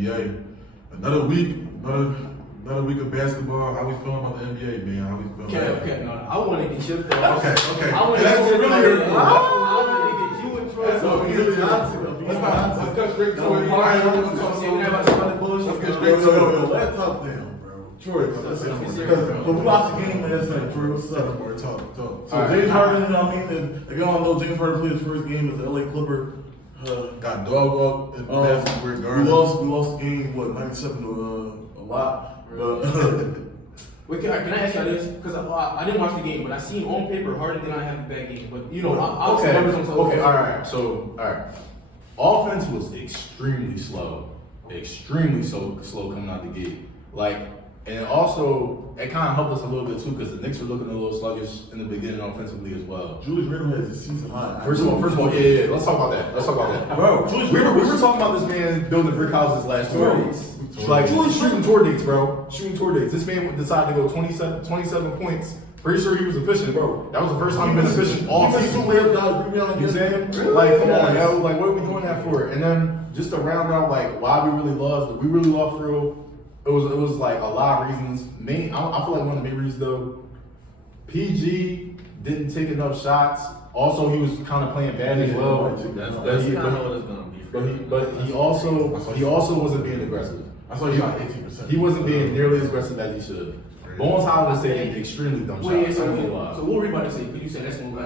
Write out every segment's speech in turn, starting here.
NBA. Another week of basketball. How we feeling about the NBA, man? How we feeling? Okay. No, I want to get you there. Okay. I want to That's get really you good. there. I want to get you in trouble. Let's cut straight to it. Let's get straight to it. Let's talk down, bro. Troy, because we watched the game last night. Troy, what's up? Talk. So James Harden, you know what I mean? If y'all know, James Harden played his first game as an LA Clipper. Got dog up in Madison Square Garden. We lost the game, 97 to a lot. But Wait, can I ask you this? Because I didn't watch the game, but I seen on paper Harden did not have a bad game. But you know, I'll see numbers on television. Okay, all right. So, all right. Offense was extremely slow coming out the gate. And also, it kind of helped us a little bit too because the Knicks were looking a little sluggish in the beginning offensively as well. Julius Randle has a season high. First of all, yeah. Let's talk about that. Bro, we were talking about this man building brick houses last 2 weeks. Shooting tour dates, bro. This man decided to go 27 points. Pretty sure he was efficient, bro. That was the first time he been efficient all season. You know what I'm saying? Come on, yo. What are we doing that for? And then just to round out, why we really lost for real. It was like a lot of reasons. I feel like one of the main reasons though, PG didn't take enough shots. Also, he was kind of playing bad as well. That's kind of what it's gonna be. But he also wasn't being aggressive. I saw you shot 18%. He wasn't being nearly as aggressive as he should. Bones Howard was taking extremely dumb shots. So what were we about to say? Could you say that's one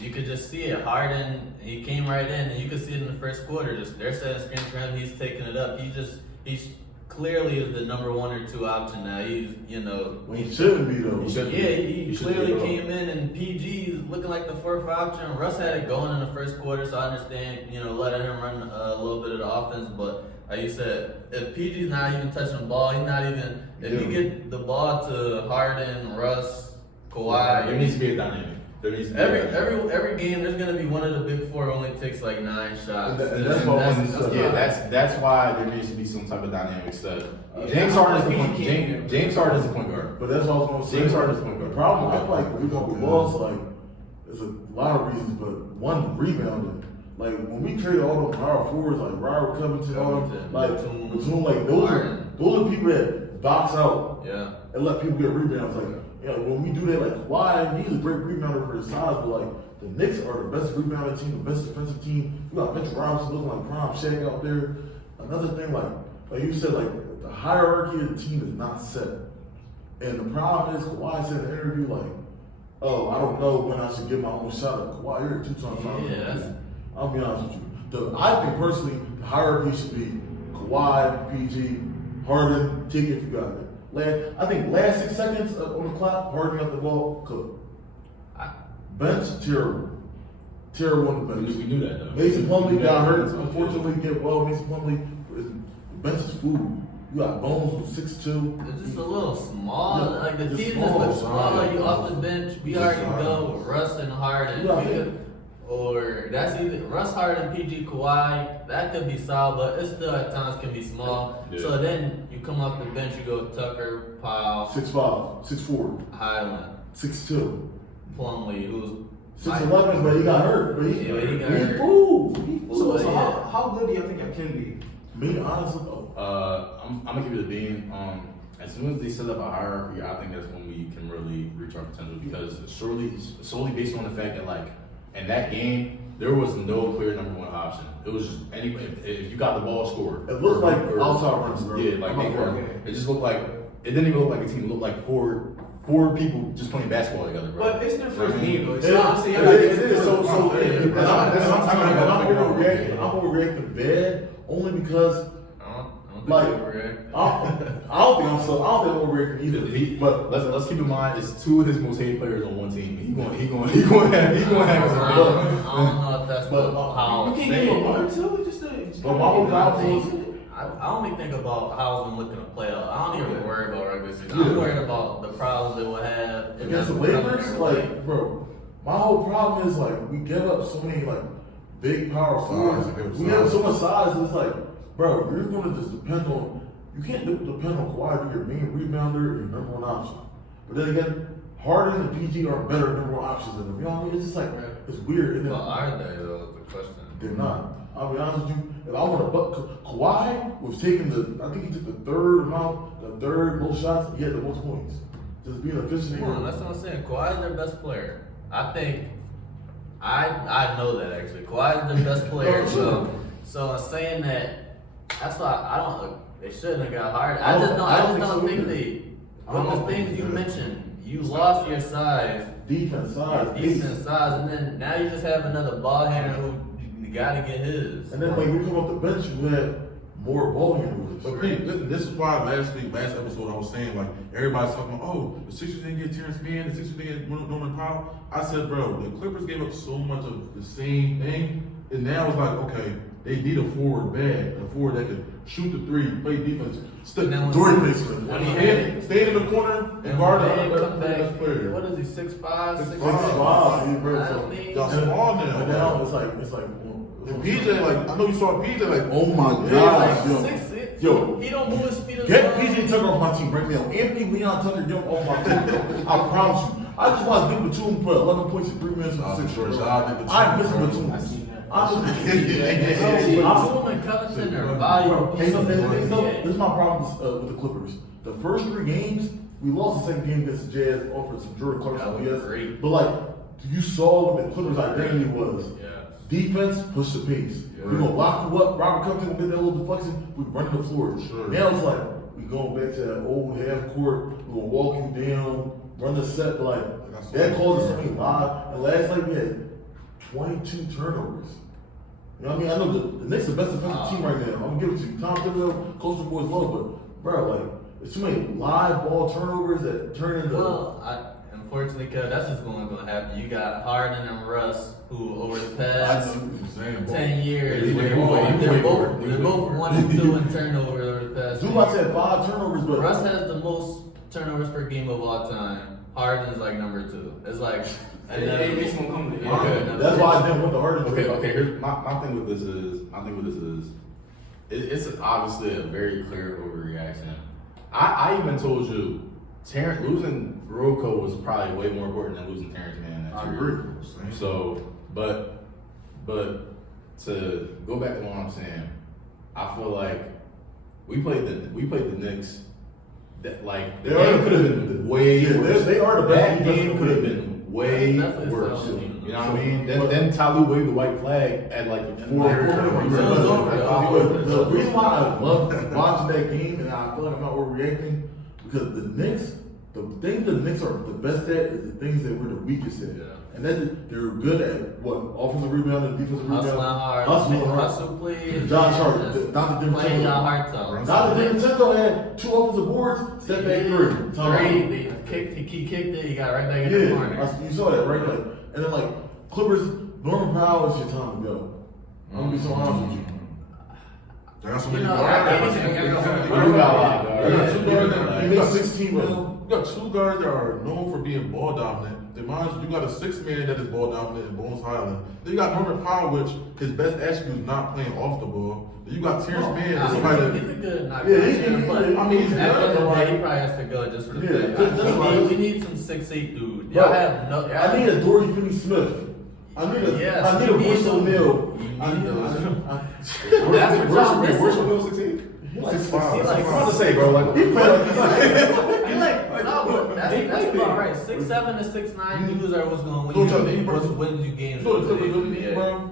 You could just see it. Harden, he came right in, and you could see it in the first quarter. Just they're setting screens for him. He's taking it up. He's clearly is the number 1 or 2 option now. He's He shouldn't be though. He clearly came in, and PG is looking like the 4th option. Russ had it going in the first quarter, so I understand letting him run a little bit of the offense, but. Like you said, if PG's not even touching the ball, he's not even. If you get the ball to Harden, Russ, Kawhi, there needs to be a dynamic. Every game, there's gonna be one of the big 4 only takes like 9 shots. That's why there needs to be some type of dynamic set. James Harden is the point guard. But that's all I was going to say. James Harden is the point guard. The problem, I feel like we lost, there's a lot of reasons, but one, rebounding. When we traded all those power forwards, Robert Covington, all them, those are people that box out and let people get rebounds. When we do that, Kawhi, he's a great rebounder for his size, but the Knicks are the best rebounding team, the best defensive team. We got Mitch Robinson looking like prime Shaq out there. Another thing, like you said, the hierarchy of the team is not set. And the problem is, Kawhi said in the interview, I don't know when I should give my own shot at Kawhi. You're a 2-time finals. I'll be honest with you. I think personally, the hierarchy should be Kawhi, PG, Harden, take it if you got it. I think last 6 seconds on the clock, Harden got the ball, cook. Bench, terrible. Terrible on the bench. We knew that though. Mason Plumlee got hurt. Unfortunately, Mason Plumlee, the bench is food. You got Bones with 6'2". They're just a little small. Yeah, The team small, just looks small. You off the bench. We already go Russ and Harden. Or that's either Russ, Harden, PG, Kawhi. That could be solid, but it still at times can be small. Yeah. So then you come off the bench, you go Tucker, Powell, 6'5", 6'4", Highland, 6'2", Plumlee, who's 6'11", but he got hurt. But he got hurt. So how good do you think that can be? Me, honestly, I'm gonna give you the beam. As soon as they set up a hierarchy, I think that's when we can really reach our potential because solely based on the fact that in that game, there was no clear number 1 option. It was just if you got the ball, score. It looked like outside runs, bro. Yeah, it just looked like it didn't even look like a team. It looked like four people just playing basketball together, bro. But it's their first game, though. It is. I'm overreacting bad only because. I don't think I'm overreacting either. But let's keep in mind, it's 2 of his most hated players on one team. He going to have his I don't know if that's how. You can't give him a 1 or 2. Just but my whole problem I only think about how I'm looking to play out. I don't even worry about regular season. I'm worried about the problems they will have against the Lakers. Bro, my whole problem is we give up so many big power forwards. We have so much size. It's bro, you're gonna just depend on. You can't depend on Kawhi to be your main rebounder and your number 1 option. But then again, Harden and PG are better number 1 options than him. You know what I mean? It's just it's weird. Well, are they though? Is the question. They're not. I'll be honest with you. if I want to buck Kawhi was taking I think he took the third most shots. He had the most points. Just being efficient. Come on, that's what I'm saying. Kawhi is their best player. I think. I know that actually. Kawhi is their best player. So I'm saying that. That's why I don't. They shouldn't have got hired. I just don't think they. But the things you mentioned, you lost your size. Defense size. And then now you just have another ball handler who you gotta get his. And then when you come off the bench, you had more ball handlers. But Pete, listen, this is why last episode I was saying, like, everybody's talking about, oh, the Sixers didn't get Terrence Mann, the Sixers didn't get Norman Powell. I said, bro, the Clippers gave up so much of the same thing, and now it's like, okay, they need a forward that can shoot the three, play defense, Dorian Finney-Smith. Stay in the corner and guard the best player. What is he, 6'5", 6'6"? 6'5", Y'all small now. And now it's like. And PJ, like, I know you saw PJ, like, Oh my Like God, yo. 6'6". Yo. He don't move his feet as Get well. PJ Tucker off my team right now. Anthony Leon Tucker, get him off my team. I promise you. I just watched Nick Batum put 11 points in 3 minutes Nah, for the for Sixers. sure. Shout out Nick Batum, I miss bro. Batum. I seen that. I'm Batum and Covington are valuable. Hey, this is my problem with the Clippers. The first 3 games, we lost the second game against the Jazz, offered some Jordan Clarkson. That was Yes. great. But like, you saw what the Clippers' identity was. Yeah. Defense, push the pace. Yeah. We're gonna lock you up. Robert Covington will get that little deflection. We run the floor. Sure. Now it's like we going back to that old half court. We're gonna walk you down, run the set. Like that causes so many live. And last night we had 22 turnovers. You know what I mean? I know the Knicks are the best defensive team right now. I'm gonna give it to you. Tom Thibodeau, coach the boys low, but bro, like there's too many live ball turnovers that turn into. Well, unfortunately, Kev, that's just going to happen. You got Harden and Russ, who over the past 10 years, they're both 1 and 2 in turnover over the past. Zubac had 5 turnovers, but Russ has the most turnovers per game of all time. Harden's like number 2. It's like, and then, It's gonna come to the Okay. end. that's why I didn't want the Harden. Okay. Here's my thing with this is, it's obviously a very clear overreaction. I even told you, losing Rocco was probably way more important than losing Terrence Mann. I agree. So, but to go back to what I'm saying, I feel like we played the Knicks. That like the game could have been way worse. They are the best That game could have been way Definitely worse. so. You know what I mean? Then Talib waved the white flag at like the The reason why I love watching that game and I feel like I'm not overreacting because the Knicks, the thing the Knicks are the best at is the things that we're the weakest at. Yeah. And that they're good at what offensive rebound and defensive rebound. hustling hard, Hustle, please. Josh Hart, Dr. Playing your DiVincenzo. hearts out. Dr. DiVincenzo had 2 offensive boards, step back 3. He kicked it, he got right back in the corner. Yeah, you saw that, right? Like, and then like Clippers, Norman Powell, it's your time to go. I'm gonna be so honest with you. I got so You many know, guards. You got a lot, dog. You got 2 guards that He made 16 mil. You got 2 guards that are known for being ball dominant. Then mind you got a 6th man that is ball dominant in Bones Highland. Then you got Norman Powell, which his best attribute is not playing off the ball. Then you got Terrence Mann, that's somebody He's a that good knock Yeah, but I mean, he's at the end of the good, day, he probably has to go just for the Yeah, fact. that's right. We need some 6'8" dude. Bro, Y'all have no. I need a Dorian Finney-Smith. I need a Yes, I need a you need Bruce them. O'Neal. You I need need those. That's what y'all missing. Where's O'Neal 16? He like 6'5". He like- I was about to say, bro. Like, He played like he's No, but that's about right. 6'7" to 6'9" dudes are what's going to So win what y'all you. need, bro? What's wins you games? You know in what the today's Clippers really need, NBA. bro?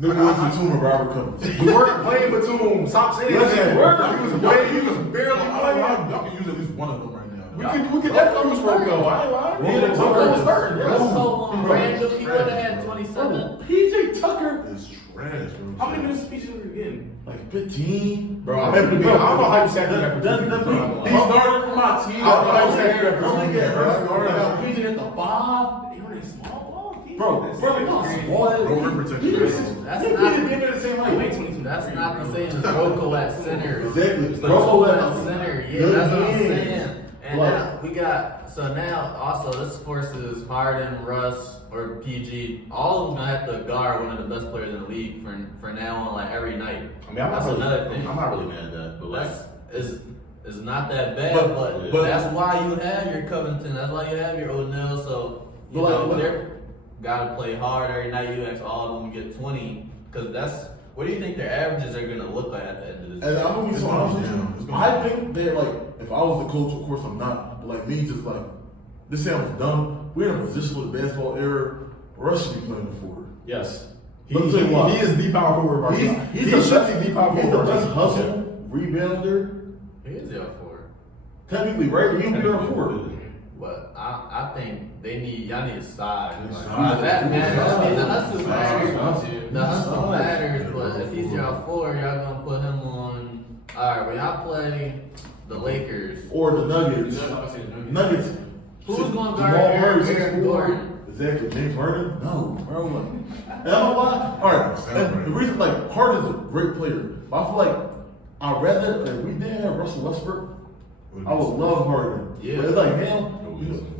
Nigga Batum and Robert Covington. we weren't playing Batum. Stop saying Yes, that. we were. He was barely playing. Y'all can use at least one of them right now. We could definitely use Rocco. I ain't lying. Yeah, Rocco was starting. Russ Yes. so long, Randall, he would have had 27. PJ Tucker, It's trash, bro. How many minutes speeches are we getting? like 15. Bro, I don't know how you said that. He He started for my team. I don't know. Don't get hurt. PJ at the 5. They running small ball. Bro, you know how small that is. Bro, rim protection. That's He not. didn't get there the same Wait, height. 22. That's not the same as Rocco at center. Exactly. But Rocco Rocco at at center. Yeah, good that's what I'm hands. saying. And Like- now we got, so now also this forces Harden, Russ, or PG, all of them gonna have to guard one of the best players in the league for now on, like every night. I mean, That's another thing. I'm not really mad at that, but like, It's not that bad, But- but that's why you have your Covington, that's why you have your O'Neal, so you But know like- they're gotta play hard every night. You ask all of them to get 20, because that's what do you think their averages are gonna look like at the end of this And year? I'm gonna be so It's gonna honest be with down. It's you. gonna I think that like if I was the coach, of course I'm not, but like me, just like this sounds dumb. We're in a position with the basketball era. Russ should be playing the forward. Yes. He Let me tell you what. is the power forward of our team. He's He the should best. be the power He's the forward of our best team. hustle rebounder. He is y'all for. Technically, right? He'll be our forward. But I think y'all need to side. Yeah, Like, side. that matters. I mean, the hustle Side. matters. The hustle Side. matters, but if he's y'all four, y'all gonna put him on. All right, when y'all play the Lakers, Or the Nuggets. Nuggets. who's gonna guard Jamal Aaron Murray, 6'4". Gordon? Exactly. James Harden? No, bro. Like, and I don't know why. All right. And the reason, like, Harden's a great player, but I feel like I'd rather, if we didn't have Russell Westbrook, I would love Harden. Yeah. But it's like, man,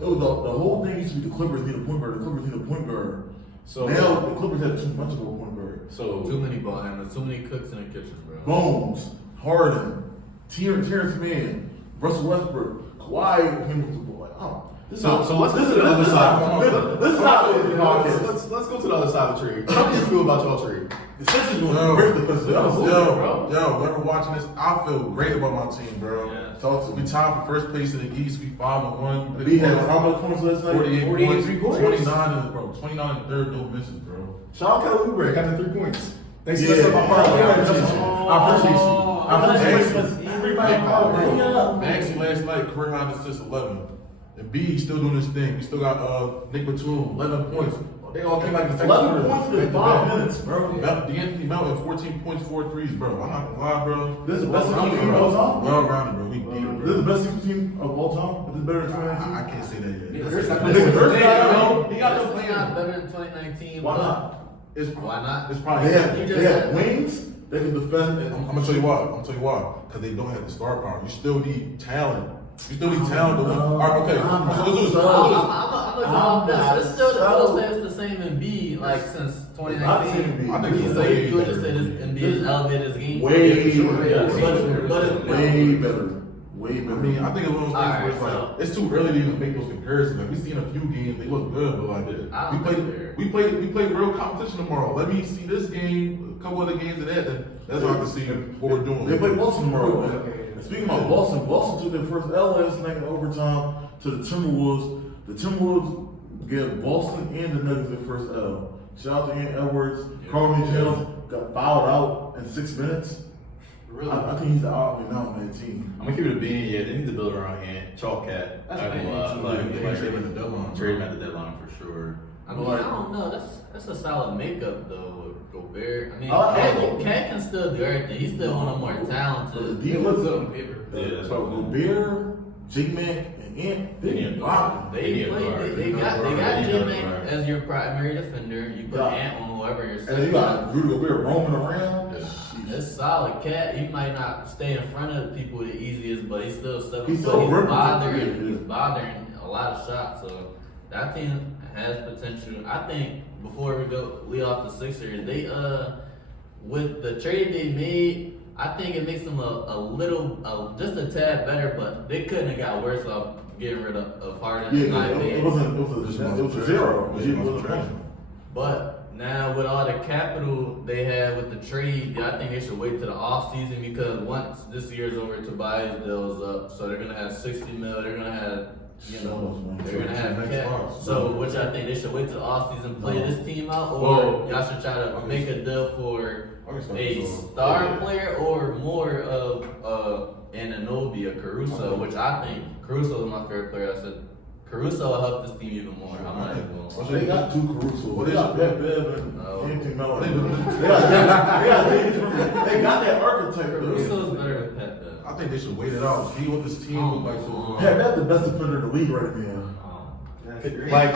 it was the whole thing used to be the Clippers need a point guard. The Clippers need a point guard. So Now the Clippers have too much of a point guard. Too many ball handlers, too many cooks in the kitchen, bro. Bones, Harden, Terrence Mann, Russell Westbrook, Kawhi, him with the ball. Like, oh, this So is let's go to the other side. This is not Let's go to the other side of the tree. How do you feel about y'all tree? The Sixers doing Yo, great defensively. whoever watching this, I feel great about my team, bro. Yeah. Talk to We me. tied for first place in the East. We 5-1. We had how much points last night? 48 points, 3 29 and bro, 29 and third, no misses, bro. Shout out Kelly Oubre, having 3 points. Thanks Yeah. for listening to my parlay. I appreciate you. I appreciate you. I appreciate you. Everybody, bring it up. Maxey last night, career high assist 11. And B still doing his thing. We still got Nick Batum, 11 points. They all came like the second 11 quarter. points in 5 minutes, bro. D'Anthony Melton, 14 points, 4 threes, bro. I'm not gonna lie, bro. This is the best Well-rounded, team of all bro. time. Well-rounded, bro. We deep, This is bro. the best team of all time. Is this better than 2019? I can't say that yet. Nigga, That's- Hurst Nigga, Hurst got it, bro. He got no This is plan. not better than 2019. Why but not? It's Why not? It's probably. They have, You they just have said- wings. They can defend. I'm gonna tell you why. Because they don't have the star power. You still need talent. You still need talent to win. All right, okay. I'm So let's do this. not Let's do this. I'm looking off this. It's still the Bills say it's the same in B like since Not 2019. Embiid. I think it's So way you would just say better. this Embiid is elevated his game. Way sure. better. Yeah, Way better. Way I better. mean, I think it's one of those things Alright, where it's so- like it's too early to even make those comparisons. Like we seen a few games, they look good, but like I we don't played, think they're- we played real competition tomorrow. Let me see this game, a couple other games of that. Then that's how I can see what we're doing. They play Boston tomorrow. Okay. And speaking about Boston took their first L last night in overtime to the Timberwolves. The Timberwolves gave Boston and the Nuggets their first L. Shout out to Ant Edwards. Carl Jones got fouled out in 6 minutes. Really? I think he's the odd man out on that team. I'm gonna keep it a bean. Yeah, they need to build around Ant. Chalk Cat. That's I what they gonna lie. need to Like, do. They like, trade him at the deadline. trade him at the deadline for sure. I mean, I don't know. That's a solid makeup though with Gobert. I mean, I- Cat can still do everything. He's still one of the more The talented. It looks defense, good on paper. Yeah, that's but what Gobert, J-Mac, and Ant, they need blocking. They need a play. guard. They got They need a J-Mac guard. as your primary defender. You put Yeah. Ant on whoever you're And then you got second. Rudy Gobert roaming around. It's solid. Cat, he might not stay in front of people the easiest, but he's still 7 He's foot. still He's ripping bothering. for three, He's bothering a lot of shots. So that team has potential. I think before we go lead off the Sixers, they with the trade they made, I think it makes them a little just a tad better, but they couldn't have got worse off getting rid of Harden. Yeah, in my it opinion. wasn't. It was a zero. It wasn't a But now with all the capital they had with the trade, I think they should wait till the off season because once this year's over, Tobias deal's up, so they're gonna have 60 mil. They're gonna have, they're gonna have Next cap. box. So which I think they should wait till the off season, play this team out, or Well, y'all should try to make a deal for a Yeah. star player or more of Anunoby or Caruso, which I think Caruso is my favorite player. I said Caruso will help this team even more. I'm not even going to. They got two Caruso. They got Pat Bev and Anthony Melton. They got that archetype. Caruso is better than Pat Bev. I think they should wait it out. See what this team look like so far. Pat Bev the best defender in the league right now. That's great. Like,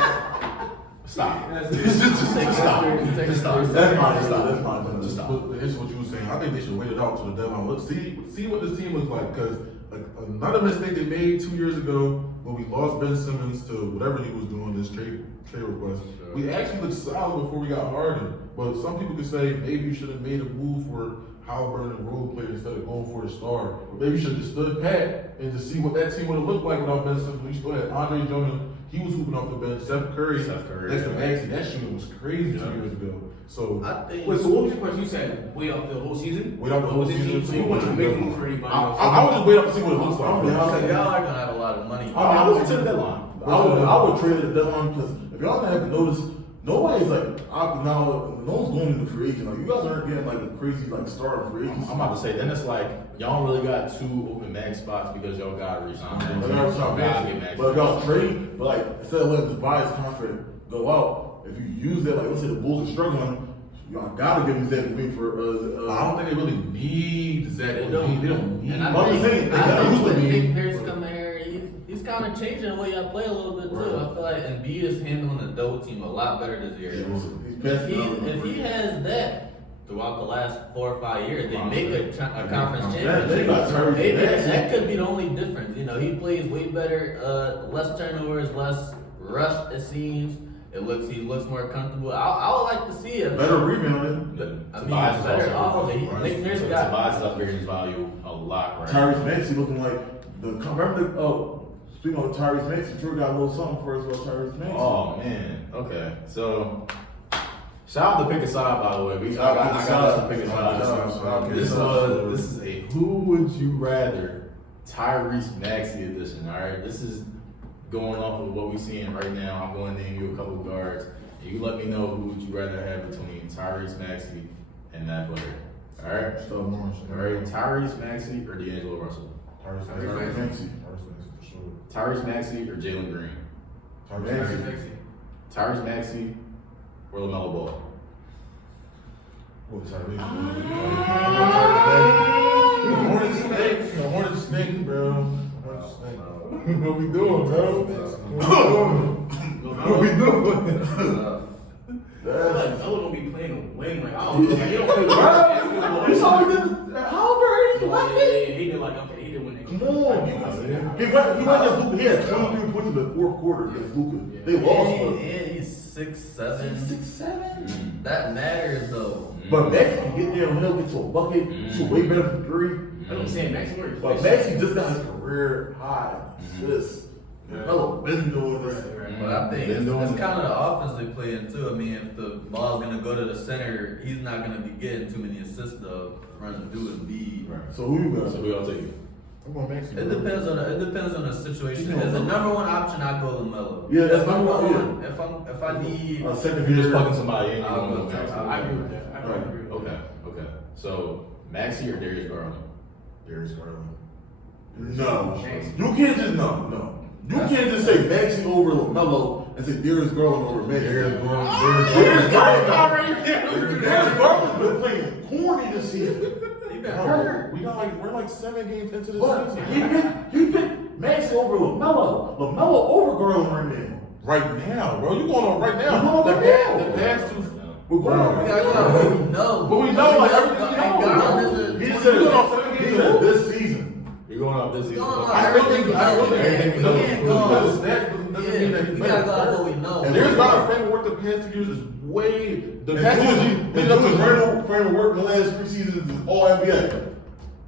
stop. That's Just Take stop. it. Just stop. That's mine. Stop. That's mine. Just stop. But it's what you were saying. I think they should wait it out to the deadline. Look, see what this team looks like. Because another mistake they made 2 years ago when we lost Ben Simmons to whatever he was doing this trade request. Sure. We actually looked solid before we got Harden. But some people could say maybe you should have made a move for Halliburton and role player instead of going for a star. Or maybe you should have just stood pat and just see what that team would have looked like without Ben Simmons. We still had Andre Jones. He was hooping off the bench. Steph Curry. Steph Curry, Next to yeah. Maxey. That shooting was crazy 2 years ago. So I think. Wait, so what was your question? You said wait up the whole season? wait out the whole With this season. team, so you want to make a move for anybody else? I would just wait up and see what it looks like. Because y'all are gonna have a lot of money. I would to the deadline. I would trade at the deadline because if y'all haven't noticed, nobody's like now. No one's going into free agent. Like you guys aren't getting like a crazy like star in free agents. I'm about to say, then it's like, y'all don't really got 2 open max spots because y'all got to resign. But if y'all trade, but like instead of letting Tobias' contract go out, if you use that, like let's say the Bulls are struggling, y'all gotta give him Zach Levine for. I don't think they really need Zach. They don't. They don't need. And I I'm think, saying, I think usually when need- Nick Nurse coming here, he's kind of changing the way y'all play a little bit too. I feel like Embiid is handling the double team a lot better this year. If he has that throughout the last 4 or 5 years, they make a conference They championship. got Tyrese Maxey. That could be the only difference. You know, he plays way better, less turnovers, less rush. It seems. He looks more comfortable. I would like to see it. Better rebounding. I mean, Tobias is better also all. Nick Nurse got. Tobias is upgrading his value a lot, right? Tyrese Maxey looking like the. Remember the. Speaking of Tyrese Maxey, Drew got a little something for us about Tyrese Maxey. Oh man. Okay. So shout out to Pick a Side, by the way. I Shout out got to us to Pick Pick a a Side. Shout out Side. to This Pick a Side. this is a who would you rather Tyrese Maxey edition. All right. This is going off of what we're seeing right now. I'm going to name you a couple guards. And you let me know who would you rather have between Tyrese Maxey and Matt Blair. All right. So Morris. All right. Tyrese Maxey or D'Angelo Russell. Tyrese Maxey. for sure. Tyrese Maxey or Jalen Green. Tyrese Maxey. Tyrese Maxey or LaMelo Ball. Well, Tyrese. Hornet snake, bro. What we doing, bro? What we doing? I feel like Melo don't be playing a wing. Like, I don't know. Like, he don't play basketball. You saw he did. How old are you? He did like, okay, he did win that game. Come on. He went against Luka. He had 23 points in the fourth quarter against Luka. They lost. And he's 6'7". 6'7". That matters though. But Maxey can get there and he'll get to a bucket. Shoot way better from 3. That's what I'm saying. Maxey Morris. But Maxey just got his career high assists. Melo been doing this. But I think Been doing it's it. kind of the offense they play into. I mean, if the ball's gonna go to the center, he's not gonna be getting too many assists though, running through and be. So who you got? So we all take it. I'm going Maxey. It depends on the situation. As the number one option, I go LaMelo. Yeah, that's If I'm number one, going- If I need, A second If you're just year. plugging somebody in, you're I'll going go to Maxey. I agree with that. I agree with that. Okay. So Maxey or Darius Garland? Darius Garland. No. You can't just no. You can't just say Maxey over LaMelo and say Darius Garland over Maxey. Darius Garland been playing corny this season. he been hurt. We're like 7 games into the But season. he picked Maxey over LaMelo. LaMelo over Garland right now. Right now, bro. You going on right You now? going on right now. The past 2. We're going on We right now. gotta go. No, But we know, like, everything we know, Garland bro. is a- He We're said going on 7 he games. said this season. You're going off this season. Going on I still think everything everything we can't go off. because the stats doesn't mean that he's we gotta go off better. what we know. And there's not a framework the past 2 years is way. The past 2 years And up to frame of work in the last 3 seasons is all NBA.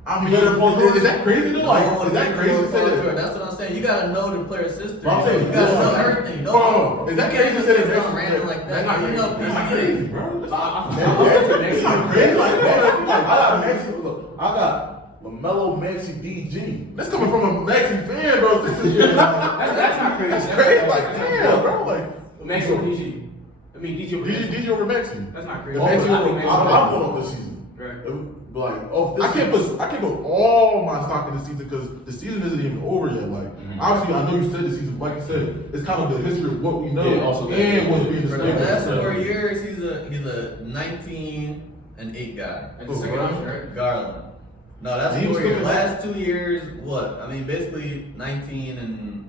I mean, is that crazy though? Like, is that crazy to say that? That's what I'm saying. You gotta know the player's history. I'm saying, You gotta know yeah. everything. Bro, is that you can't crazy to just say say that something Maxey- random like that. That's not You know, That's not PG. crazy, bro. That's not- It's not crazy like that. Like, I got Maxey. Look, I got LaMelo, Maxey, DG. That's coming from a Maxey fan, bro. That's That's not crazy. That's crazy. Like, damn, bro. Like, Maxey over DG. I mean, DG over Maxey. DJ over Maxey. That's not crazy. The Maxey I'm over- going off this season. Right. Like off this. I can't put all my stock in the season because the season isn't even over yet. Like, obviously, I know you said the season, but like you said, it's kind of the history of what we know Yeah, also that- and what's being For the last displayed. 4 years, he's a 19-8 guy. That's the second option, right? Garland. No, that's He was 4 years. still- Last 2 years, what? I mean, basically 19-7.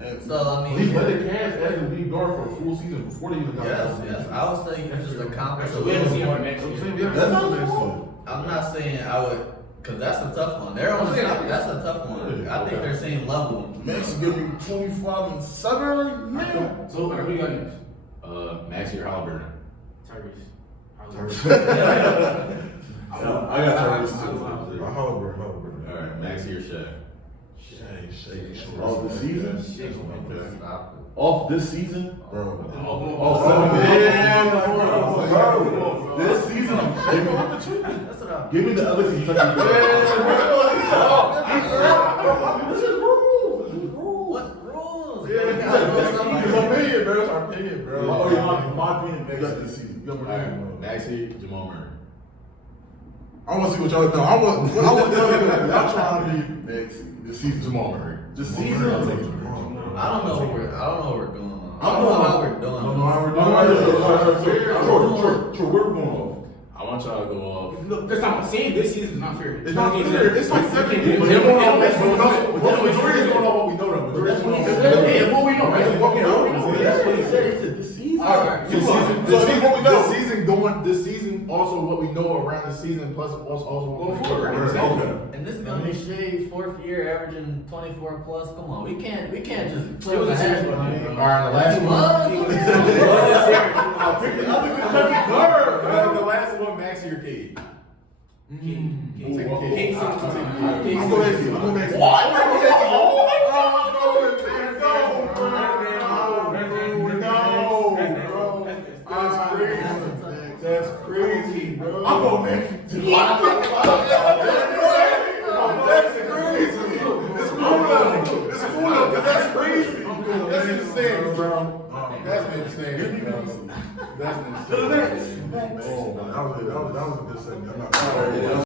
And- So I mean, He's led the Cavs as a lead guard for a full season before they even got yes. I would say he's just accomplished a We haven't seen little him more. next I'm year. saying, yeah, That's not next fault. season. I'm not saying I would, cause that's a tough one. They're on the same. That's a tough one. I think they're same level. Maxey give me 25 and 7 now. So, who you got next? Maxey or Halliburton? Tyrese. I got Tyrese too. Halliburton. All right, Maxey or Shaq? Off the season? Stop it. Off this season? Bro. Bro. This season, That's what I'm. give me the other Kentucky guy. This is rules. What rules? Yeah, We gotta know It's something. our opinion, bro. It's our opinion, bro. Oh, yeah, my opinion, you got this season. You got my opinion, bro. Maxey, Jamal Murray. I want to see what y'all know. I want y'all trying to be. Next, this season. Jamal Murray. This I'll season. take Jamal. I don't know what we're doing. I'm I don't know going how off. we're doing. I don't know how we're doing. True, where we going off? I want y'all to go off. Look, because I'm saying this season is not fair. It's not fair. It's like 7 games. But Yeah, they're going yeah, off. yeah, But majority is going off what we know, though. Majority is going off. Yeah, what we know, right? What we know. That's what he said. He said this season. Alright. This season, also what we know around the season, plus also what we know around the season. Okay. And this is gonna be Shea, fourth year, averaging 24 plus. Come on, we can't just play It was with a the series, hash. man. Alright, the last one. I'll pick the other Kentucky guard. The last one, Maxey or Cade? King. I'm taking Cade. King. I'm going next. I'm going next. That's crazy, bro. I'm going next. That's crazy. It's cool though, 'cause that's crazy. That's insane, bro. That's insane, bro. That's insane. Oh, that was a good segment. I'm not.